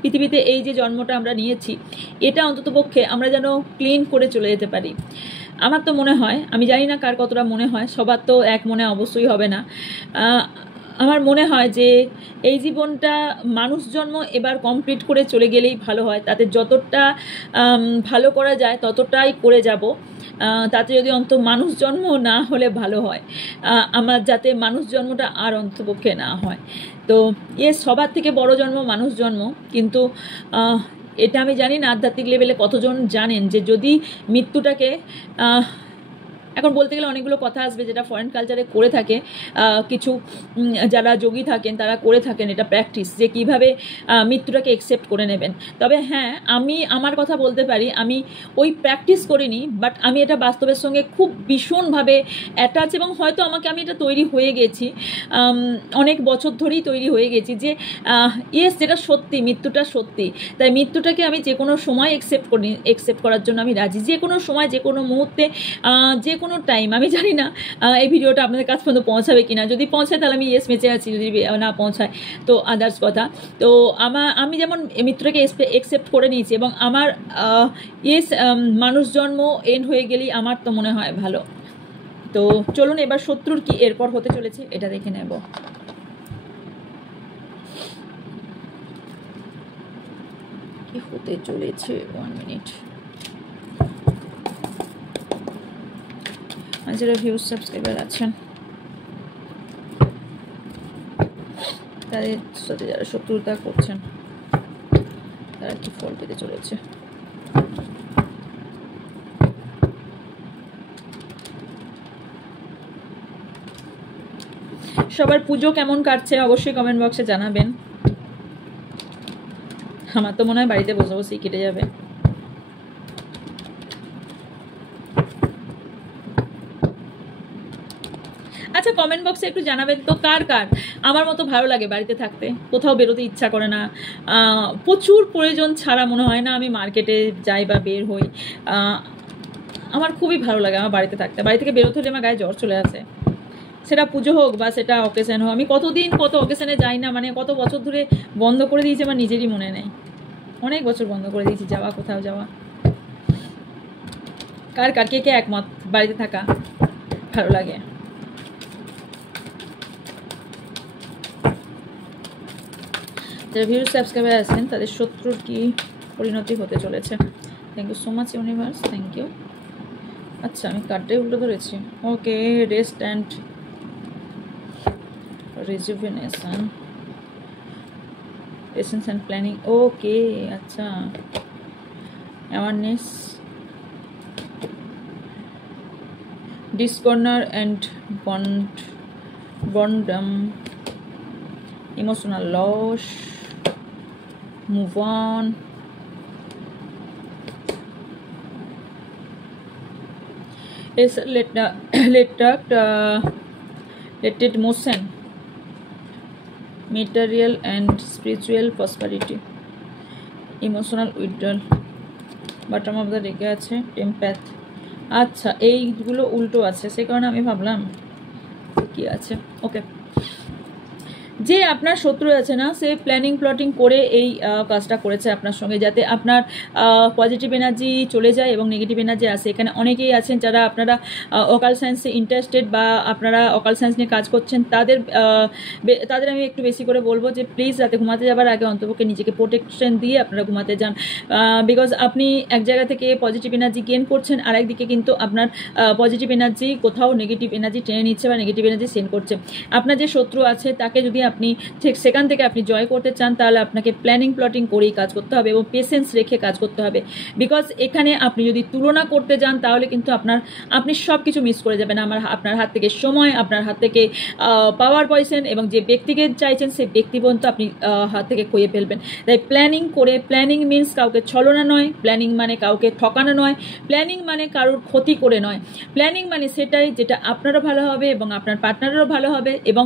পৃথিবীতে এই যে জন্মটা আমরা নিয়েছি, এটা অন্ততপক্ষে আমরা যেন ক্লিন করে চলে যেতে পারি। আমার তো মনে হয়, আমি জানি না কার কতটা মনে হয়, সবার তো এক মনে অবশ্যই হবে না। আমার মনে হয় যে এই জীবনটা মানুষ জন্ম এবার কমপ্লিট করে চলে গেলেই ভালো হয়, তাতে যতটা ভালো করা যায় ততটাই করে যাব, তাতে যদি মানুষ জন্ম না হলে ভালো হয়, আমার যাতে মানুষ জন্মটা আর অন্তপক্ষে না হয়। তো সবার থেকে বড় জন্ম মানুষ জন্ম, কিন্তু এটা আমি জানি না আধ্যাত্মিক লেভেলে কতজন জানেন যে যদি মৃত্যুটাকে, এখন বলতে গেলে অনেকগুলো কথা আসবে যেটা ফরেন কালচারে করে থাকে, কিছু যারা যোগী থাকেন তারা করে থাকেন এটা প্র্যাকটিস, যে কিভাবে মৃত্যুটাকে অ্যাকসেপ্ট করে নেবেন। তবে হ্যাঁ, আমি আমার কথা বলতে পারি, আমি ওই প্র্যাকটিস করিনি, বাট আমি এটা বাস্তবের সঙ্গে খুব ভীষণভাবে অ্যাটাচ, এবং হয়তো আমি এটা তৈরি হয়ে গেছি, অনেক বছর ধরেই তৈরি হয়ে গেছি যে যেটা সত্যি, মৃত্যুটা সত্যি, তাই মৃত্যুটাকে আমি যে কোনো সময় অ্যাকসেপ্ট করার জন্য আমি রাজি, যে কোনো সময়, যে কোনো মুহূর্তে, যে কোনো টাইম। আমি জানি না এই ভিডিওটা আপনাদের কাছ পর্যন্ত পৌঁছাবে কিনা, যদি পৌঁছায় তাহলে আমি বেঁচে আছি, যদি না পৌঁছায় তো আদার্স কথা। তো আমি যেমন মৃত্যুটাকে অ্যাকসেপ্ট করে নিয়েছি, এবং আমার মানুষ জন্ম এন্ড হয়ে গেলেই আমার তো মনে হয় ভালো। তো চলুন এবার শত্রুর কি এরপর হতে চলেছে এটা দেখে নেব। কি হতে চলেছে, 1 মিনিট। যারা ভিউজ সাবস্ক্রাইবার আছেন তাদের সাথে যারা শত্রুতা করছেন তারা কি ফল পেতে চলেছে? সবার পুজো কেমন কাটছে অবশ্যই কমেন্ট বক্সে জানাবেন। আমার তো মনে হয় বাড়িতে বসে বসেই কেটে যাবে। আচ্ছা কমেন্ট বক্সে একটু জানাবেন তো কার কার আমার মতো ভালো লাগে বাড়িতে থাকতে, কোথাও বেরোতে ইচ্ছা করে না, প্রচুর প্রয়োজন ছাড়া মনে হয় না আমি মার্কেটে যাই বা বের হই। আমার খুবই ভালো লাগে আমার বাড়িতে থাকতে। বাড়ি থেকে বেরোতে হলে আমার গায়ে জ্বর চলে আসে, সেটা পুজো হোক বা সেটা অকেশন হোক। আমি কতদিন কত অকেশনে যাই না, মানে কত বছর ধরে বন্ধ করে দিয়েছি আমার নিজেরই মনে নেই। অনেক বছর বন্ধ করে দিয়েছি যাওয়া, কোথাও যাওয়া। কার কার কে কে একমত বাড়িতে থাকা ভালো লাগে? যারা ভিউজ সাবস্ক্রাইবার আছেন তাদের শত্রুর কি পরিণতি হতে চলেছে? Thank you so much universe, thank you. আচ্ছা আমি কার্ডটাই উল্টো ধরেছি। Okay, rest and rejuvenation, essence and planning. Okay আচ্ছা, awareness, discernment and abandon, emotional loss, move on, is let motion, material and spiritual prosperity, emotional withdrawal, bottom of the deck আছে টেম্প্যাথ। আচ্ছা এইগুলো উল্টো আছে, সে কারণে আমি ভাবলাম কি আছে। ওকে, যে আপনার শত্রু আছে না, সে প্ল্যানিং প্লটিং করে এই কাজটা করেছে আপনার সঙ্গে, যাতে আপনার পজিটিভ এনার্জি চলে যায় এবং নেগেটিভ এনার্জি আসে। এখানে অনেকেই আছেন যারা আপনারা অকাল সায়েন্সে ইন্টারেস্টেড বা আপনারা অকাল সায়েন্স নিয়ে কাজ করছেন, তাদের আমি একটু বেশি করে বলবো যে প্লিজ রাতে ঘুমাতে যাবার আগে অন্তপক্ষে নিজেকে প্রোটেকশন দিয়ে আপনারা ঘুমাতে যান। বিকজ আপনি এক জায়গা থেকে পজিটিভ এনার্জি গেন করছেন, আর একদিকে কিন্তু আপনার পজিটিভ এনার্জি কোথাও নেগেটিভ এনার্জি টেনে নিচ্ছে বা নেগেটিভ এনার্জি সেন্ড করছে। আপনার যে শত্রু আছে তাকে যদি আপনি ঠিক সেখান থেকে আপনি জয় করতে চান, তাহলে আপনাকে প্ল্যানিং প্লটিং করেই কাজ করতে হবে এবং পেশেন্স রেখে কাজ করতে হবে। বিকজ এখানে আপনি যদি তুলনা করতে যান তাহলে কিন্তু আপনি সব কিছু মিস করে যাবেন। আপনার হাত থেকে সময়, আপনার হাত থেকে পাওয়ার পয়সন, এবং যে ব্যক্তিকে চাইছেন সেই ব্যক্তি পর্যন্ত আপনি হাত থেকে খইয়ে ফেলবেন। তাই প্ল্যানিং করে, প্ল্যানিং মিনস কাউকে ছলনা নয়, প্ল্যানিং মানে কাউকে ঠকানো নয়, প্ল্যানিং মানে কারোর ক্ষতি করে নয়। প্ল্যানিং মানে সেটাই যেটা আপনারও ভালো হবে এবং আপনার পার্টনারেরও ভালো হবে এবং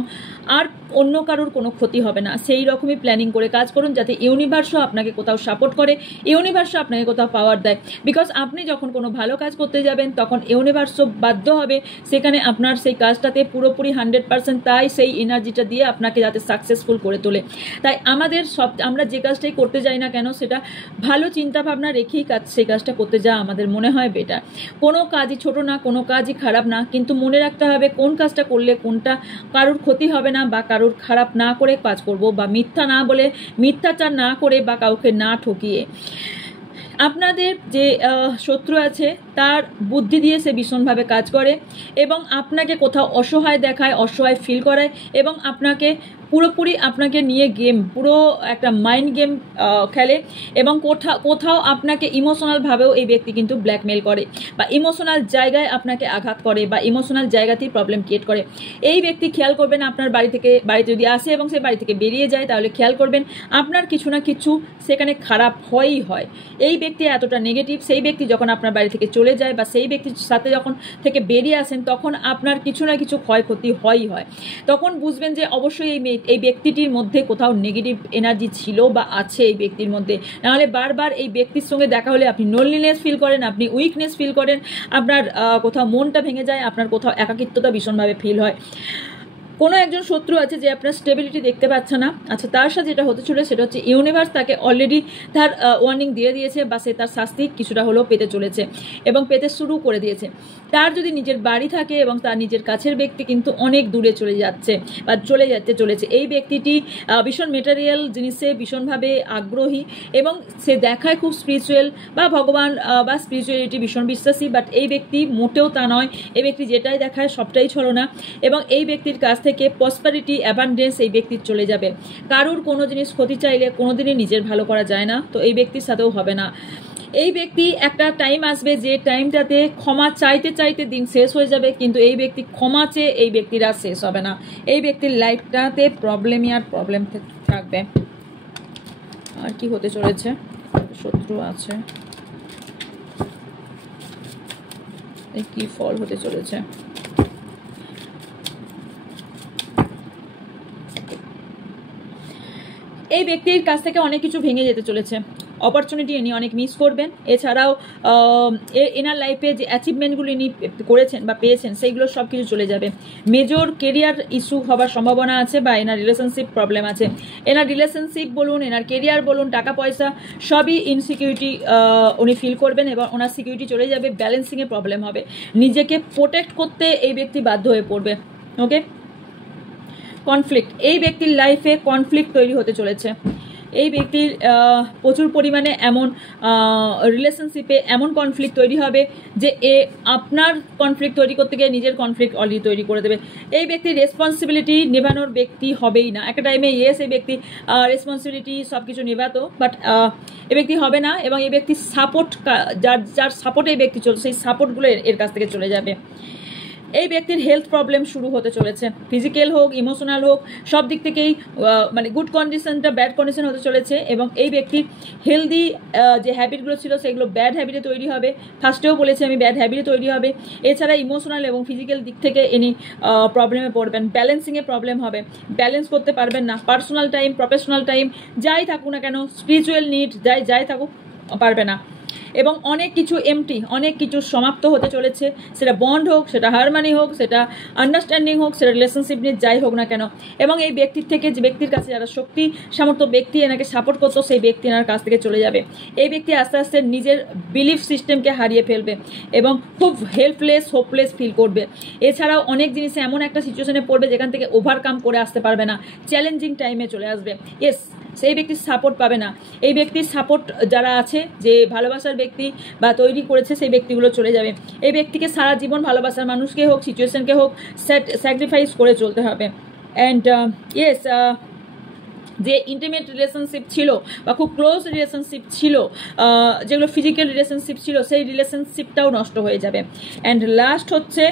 আর অন্য কারোর কোনো ক্ষতি হবে না। সেই রকমই প্ল্যানিং করে কাজ করুন, যাতে ইউনিভার্সও আপনাকে কোথাও সাপোর্ট করে, ইউনিভার্সও আপনাকে কোথাও পাওয়ার দেয়। বিকজ আপনি যখন কোনো ভালো কাজ করতে যাবেন তখন ইউনিভার্সও বাধ্য হবে সেখানে আপনার সেই কাজটাতে পুরোপুরি 100% তাই সেই এনার্জিটা দিয়ে আপনাকে যাতে সাকসেসফুল করে তোলে। তাই আমরা যে কাজটাই করতে যাই না কেন সেটা ভালো চিন্তাভাবনা রেখেই সেই কাজটা করতে যাওয়া আমাদের মনে হয় বেটার। কোনো কাজই ছোট না, কোনো কাজই খারাপ না, কিন্তু মনে রাখতে হবে কোন কাজটা করলে কোনটা কারোর ক্ষতি হবে না বা কারোর খারাপ না করে কাজ করব, বা মিথ্যা না বলে, মিথ্যাচার না করে বা কাউকে না ঠকিয়ে। আপনাদের যে শত্রু আছে তার বুদ্ধি দিয়ে সে ভীষণভাবে কাজ করে এবং আপনাকে কোথাও অসহায় দেখায়, অসহায় ফিল করায় এবং পুরোপুরি আপনাকে নিয়ে পুরো একটা মাইন্ড গেম খেলে এবং কোথাও আপনাকে ইমোশনালভাবেও এই ব্যক্তি কিন্তু ব্ল্যাকমেল করে বা ইমোশনাল জায়গায় আপনাকে আঘাত করে বা ইমোশনাল জায়গাতেই প্রবলেম ক্রিয়েট করে। এই ব্যক্তি খেয়াল করবেন আপনার বাড়িতে যদি আসে এবং সে বাড়ি থেকে বেরিয়ে যায়, তাহলে খেয়াল করবেন আপনার কিছু না কিছু সেখানে খারাপ হয়ই হয়। এই ব্যক্তি এতটা নেগেটিভ, সেই ব্যক্তি যখন আপনার বাড়ি থেকে চলে যায় বা সেই ব্যক্তির সাথে যখন থেকে বেরিয়ে আসেন তখন আপনার কিছু না কিছু ক্ষয়ক্ষতি হয়ই হয়। তখন বুঝবেন যে অবশ্যই এই ব্যক্তিটির মধ্যে কোথাও নেগেটিভ এনার্জি ছিল বা আছে এই ব্যক্তির মধ্যে। নাহলে বারবার এই ব্যক্তির সঙ্গে দেখা হলে আপনি লোনলিনেস ফিল করেন, আপনি উইকনেস ফিল করেন, আপনার কোথাও মনটা ভেঙে যায়, আপনার কোথাও একাকিত্বতা ভীষণভাবে ফিল হয়। কোনো একজন শত্রু আছে যে আপনার স্টেবিলিটি দেখতে পাচ্ছে না। আচ্ছা, তার সাথে যেটা হতে চলে সেটা হচ্ছে ইউনিভার্স তাকে অলরেডি তার ওয়ার্নিং দিয়ে দিয়েছে বা সে তার শাস্তি কিছুটা হলেও পেতে চলেছে এবং পেতে শুরু করে দিয়েছে। তার যদি নিজের বাড়ি থাকে এবং তার নিজের কাছের ব্যক্তি কিন্তু অনেক দূরে চলে যাচ্ছে বা চলেছে, এই ব্যক্তিটি ভীষণ মেটেরিয়াল জিনিসে ভীষণভাবে আগ্রহী এবং সে দেখায় খুব স্পিরিচুয়াল বা ভগবান বা স্পিরিচুয়ালিটি ভীষণ বিশ্বাসী, বাট এই ব্যক্তি মোটেও তা নয়। এই ব্যক্তি যেটাই দেখায় সবটাই ছলনা, এবং এই ব্যক্তির কাছ থেকে প্রসপারিটি, অ্যাবান্ডেন্স এই ব্যক্তির চলে যাবে। কারুর কোনো জিনিস ক্ষতি চাইলে কোনোদিনই নিজের ভালো করা যায় না, তো এই ব্যক্তির সাথেও হবে না। এই ব্যক্তি একটা টাইম আসবে যে টাইমটাতে ক্ষমা চাইতে চাইতে দিন শেষ হয়ে যাবে, কিন্তু এই ব্যক্তি ক্ষমা চেয়ে এই ব্যক্তির আর শেষ হবে না। এই ব্যক্তির লাইফটাতে প্রবলেমই আর প্রবলেম থাকবে। আর কি হতে চলেছে? শত্রু আছে, কি ফল হতে চলেছে? এই ব্যক্তির কাছ থেকে অনেক কিছু ভেঙে যেতে চলেছে, অপরচুনিটি ইনি অনেক মিস করবেন। এছাড়াও এনার লাইফে যে অ্যাচিভমেন্টগুলো ইনি করেছেন বা পেয়েছেন সেইগুলো সব কিছু চলে যাবে। মেজর কেরিয়ার ইস্যু হবার সম্ভাবনা আছে বা এনার রিলেশনশিপ প্রবলেম আছে। এনার রিলেশনশিপ বলুন, এনার কেরিয়ার বলুন, টাকা পয়সা সবই ইনসিকিউরিটি উনি ফিল করবেন এবং ওনার সিকিউরিটি চলে যাবে। ব্যালেন্সিংয়ে প্রবলেম হবে, নিজেকে প্রোটেক্ট করতে এই ব্যক্তি বাধ্য হয়ে পড়বে। ওকে, কনফ্লিক্ট, এই ব্যক্তির লাইফে কনফ্লিক্ট তৈরি হতে চলেছে। এই ব্যক্তির প্রচুর পরিমাণে এমন রিলেশনশিপে এমন কনফ্লিক্ট তৈরি হবে যে এ আপনার কনফ্লিক্ট তৈরি করতে গিয়ে নিজের কনফ্লিক্ট অলরেডি তৈরি করে দেবে। এই ব্যক্তি রেসপন্সিবিলিটি নেভানোর ব্যক্তি হবেই না। একটা টাইমে ইয়েস এই ব্যক্তি রেসপন্সিবিলিটি সব কিছু নেভাতো, বাট এই ব্যক্তি হবে না, এবং এই ব্যক্তির সাপোর্ট, যার সাপোর্টে এই ব্যক্তি চলছে সেই সাপোর্টগুলো এর কাছ থেকে চলে যাবে। এই ব্যক্তির হেলথ প্রবলেম শুরু হতে চলেছে, ফিজিক্যাল হোক, ইমোশনাল হোক, সব দিক থেকেই মানে গুড কন্ডিশনটা ব্যাড কন্ডিশন হতে চলেছে, এবং এই ব্যক্তির হেলদি যে হ্যাবিটগুলো ছিল সেগুলো ব্যাড হ্যাবিটে তৈরি হবে। ফার্স্টেও বলেছি আমি, ব্যাড হ্যাবিটে তৈরি হবে। এছাড়া ইমোশনাল এবং ফিজিক্যাল দিক থেকে ইনি প্রবলেমে পড়বেন, ব্যালেন্সিংয়ে প্রবলেম হবে, ব্যালেন্স করতে পারবেন না। পার্সোনাল টাইম, প্রফেশনাল টাইম যাই থাকুক না কেন, স্পিরিচুয়াল নিড যাই থাকুক, পারবে না। এবং অনেক কিছু এমটি, অনেক কিছু সমাপ্ত হতে চলেছে, সেটা বন্ড হোক, সেটা হারমানি হোক, সেটা আন্ডারস্ট্যান্ডিং হোক, সেটা রিলেশনশিপ নিয়ে যাই হোক না কেন। এবং এই ব্যক্তির থেকে, যে ব্যক্তির কাছে যারা শক্তি সামর্থ্য ব্যক্তি এনাকে সাপোর্ট করতো, সেই ব্যক্তি এনার কাছ থেকে চলে যাবে। এই ব্যক্তি আস্তে আস্তে নিজের বিলিফ সিস্টেমকে হারিয়ে ফেলবে এবং খুব হেল্পলেস, হোপলেস ফিল করবে। এছাড়াও অনেক জিনিসে এমন একটা সিচুয়েশনে পড়বে যেখান থেকে ওভারকাম করে আসতে পারবে না, চ্যালেঞ্জিং টাইমে চলে আসবে। ইয়েস, সেই ব্যক্তির সাপোর্ট পাবে না। এই ব্যক্তির সাপোর্ট যারা আছে, যে ভালোবাসার ব্যক্তি বা তৈরি করেছে, সেই ব্যক্তিগুলো চলে যাবে। এই ব্যক্তিকে সারা জীবন ভালোবাসার মানুষকে হোক, সিচুয়েশনকে হোক, স্যাক্রিফাইস করে চলতে হবে। অ্যান্ড ইয়েস, যে ইন্টিমেট রিলেশনশিপ ছিল বা খুব ক্লোজ রিলেশনশিপ ছিল, যেগুলো ফিজিক্যাল রিলেশনশিপ ছিল, সেই রিলেশনশিপটাও নষ্ট হয়ে যাবে। অ্যান্ড লাস্ট হচ্ছে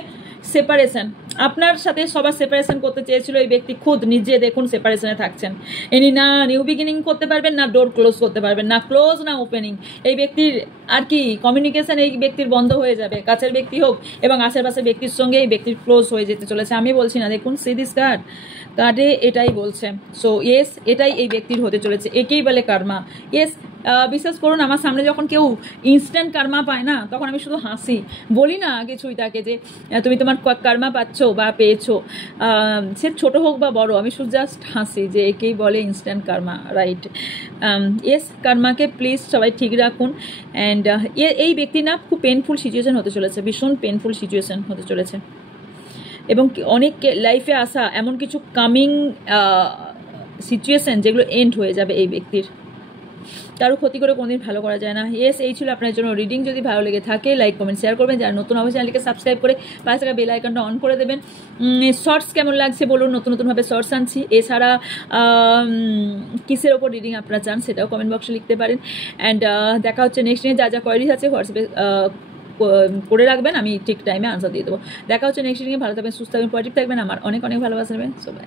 সেপারেশন। আপনার সাথে সবার সেপারেশন করতে চেয়েছিল এই ব্যক্তি, খুদ নিজে দেখুন সেপারেশনে থাকছেন। ইনি না নিউ বিগিনিং করতে পারবেন, না ডোর ক্লোজ করতে পারবেন, না ক্লোজ না ওপেনিং। এই ব্যক্তির আর কি কমিউনিকেশন এই ব্যক্তির বন্ধ হয়ে যাবে, কাছের ব্যক্তি হোক এবং আশেপাশের ব্যক্তির সঙ্গে এই ব্যক্তির ক্লোজ হয়ে যেতে চলেছে। আমি বলছি না, দেখুন সি দিস কার্ডে এটাই বলছে। সো ইয়েস, এটাই এই ব্যক্তির হতে চলেছে, একেই বলে কার্মা। ইয়েস, বিশ্বাস করুন, আমার সামনে যখন কেউ ইনস্ট্যান্ট কার্মা পায় না, তখন আমি শুধু হাসি, বলি না কিছুই তাকে যে তুমি তোমার কার্মা পাচ্ছ বা পেয়েছো, সে ছোট হোক বা বড়, আমি শুধু জাস্ট হাসি যে একেই বলে instant Karma, right? Yes, কার্মাকে please সবাই ঠিক রাখুন। অ্যান্ড এই ব্যক্তি না খুব পেনফুল সিচুয়েশন হতে চলেছে, ভীষণ পেনফুল সিচুয়েশন হতে চলেছে, এবং অনেক লাইফে আসা এমন কিছু কামিং সিচুয়েশন যেগুলো এন্ড হয়ে যাবে এই ব্যক্তির। কারো ক্ষতি করে কোনোদিন ভালো করা যায় না। ইয়েস, এই ছিল আপনার জন্য রিডিং। যদি ভালো লেগে থাকে লাইক, কমেন্ট, শেয়ার করবেন। যারা নতুন অবশ্যই চ্যানেলকে সাবস্ক্রাইব করে পাশে থাকা বেল আইকনটা অন করে দেবেন। শর্টস কেমন লাগছে বলুন, নতুনভাবে শর্টস আনছি। এছাড়া কিসের ওপর রিডিং আপনারা চান সেটাও কমেন্ট বক্সে লিখতে পারেন। অ্যান্ড দেখা হচ্ছে নেক্সট দিনে। যা কোয়ারিজ আছে হোয়াটসঅ্যাপে করে রাখবেন, আমি ঠিক টাইমে আনসার দিয়ে দেবো। দেখা হচ্ছে নেক্সট দিনে। ভালো থাকবেন, সুস্থ থাকবেন, পজিটিভ থাকবেন। আমার অনেক ভালোবাসা নেবেন। সবাই